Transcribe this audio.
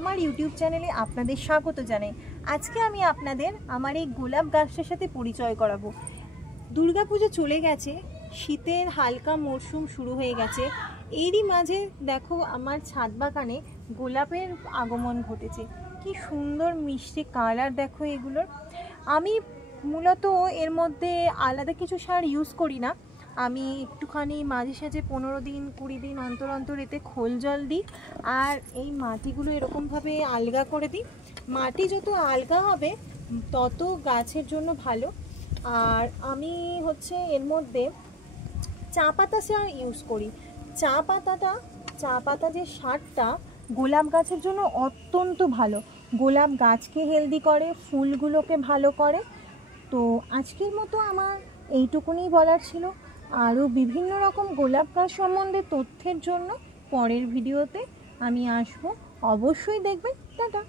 আমার ইউটিউব চ্যানেলে আপনাদের স্বাগত জানাই। আজকে আমি আপনাদের আমার এই গোলাপ গাছটার সাথে পরিচয় করাবো। দুর্গাপুজো চলে গেছে, শীতের হালকা মরশুম শুরু হয়ে গেছে। এরই মাঝে দেখো আমার ছাদ বাগানে গোলাপের আগমন ঘটেছে। কি সুন্দর মিষ্টি কালার দেখো এগুলোর। আমি মূলত এর মধ্যে আলাদা কিছু সার ইউজ করি না। আমি একটুখানি মাঝে সাঝে 15 দিন 20 দিন অন্তর অন্তর এতে খোল জল দিই, আর এই মাটিগুলো এরকমভাবে আলগা করে দিই। মাটি যত আলগা হবে তত গাছের জন্য ভালো। আর আমি এর মধ্যে চা পাতা সার ইউজ করি। চা পাতা যে সারটা গোলাপ গাছের জন্য অত্যন্ত ভালো। গোলাপ গাছকে হেলদি করে, ফুলগুলোকে ভালো করে। তো আজকের মতো আমার এইটুকুনি বলার ছিল। আরও বিভিন্ন রকম গোলাপ গাছ সম্বন্ধে তথ্যের জন্য পরের ভিডিওতে আমি আসবো, অবশ্যই দেখবেন। টাটা।